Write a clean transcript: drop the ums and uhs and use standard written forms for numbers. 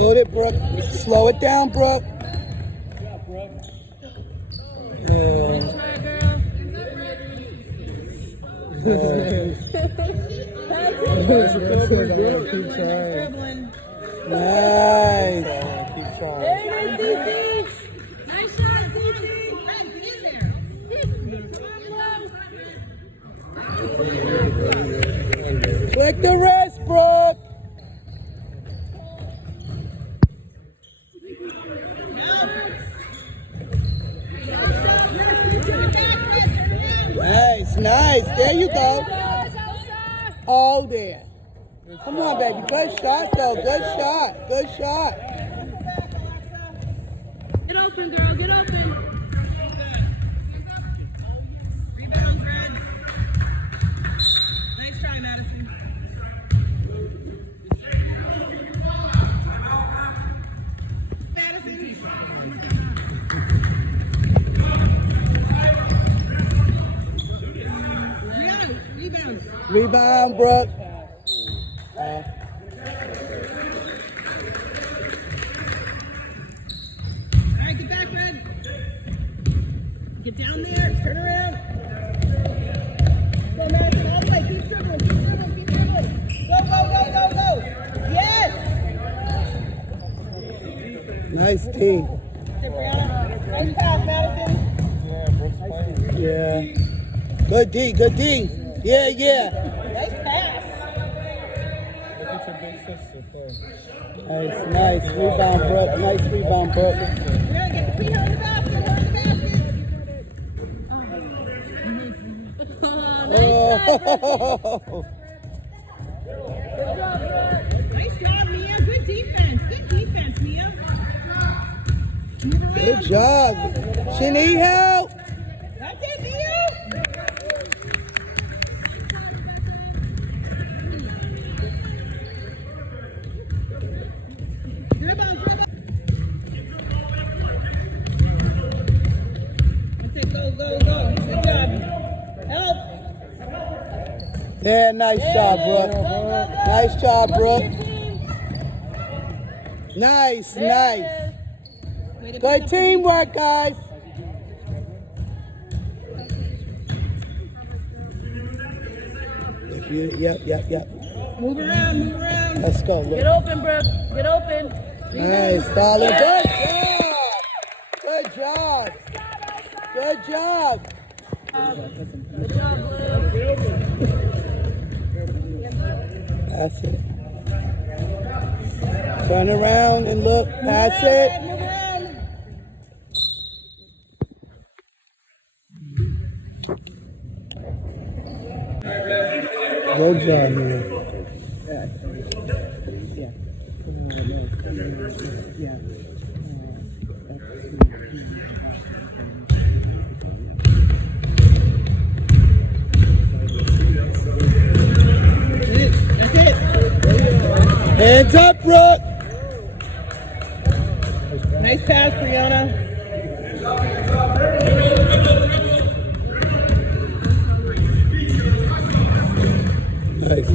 Build it, Brooke. Slow it down, Brooke. Yeah. Nice. Nice shot, Cece. Click the wrist, Brooke. Nice, nice. There you go. Hold it. Come on, baby. Good shot, though. Good shot. Good shot. Get open, girl. Get open. Rebound, Red. Nice try, Madison. Rebound, Brooke. All right, get back, Red. Get down there. Turn around. Go, Madison. All the way. Keep dribbling. Keep dribbling. Keep dribbling. Go, go, go, go, go. Yes. Nice team. Sit, Brianna. Nice pass, Madison. Yeah. Good D. Good D. Yeah, yeah. Nice pass. Nice, nice. Rebound, Brooke. Nice rebound, Brooke. We're gonna get the P on the basket. On the basket. Oh. Nice job, Mia. Good defense. Good defense, Mia. Move around. Good job. She need help. That's it, Mia. Dribble, dribble. That's it. Go, go, go. Good job. Help. Yeah, nice job, Brooke. Nice job, Brooke. Nice, nice. Good teamwork, guys. Yep. Move around, move around. Let's go. Get open, Brooke. Get open. Nice, Dollar. Good job. Good job. Good job, Blue. That's it. Turn around and look. Pass it. Move around. Good job, man. That's it. Hands up, Brooke. Nice pass, Brianna. Nice.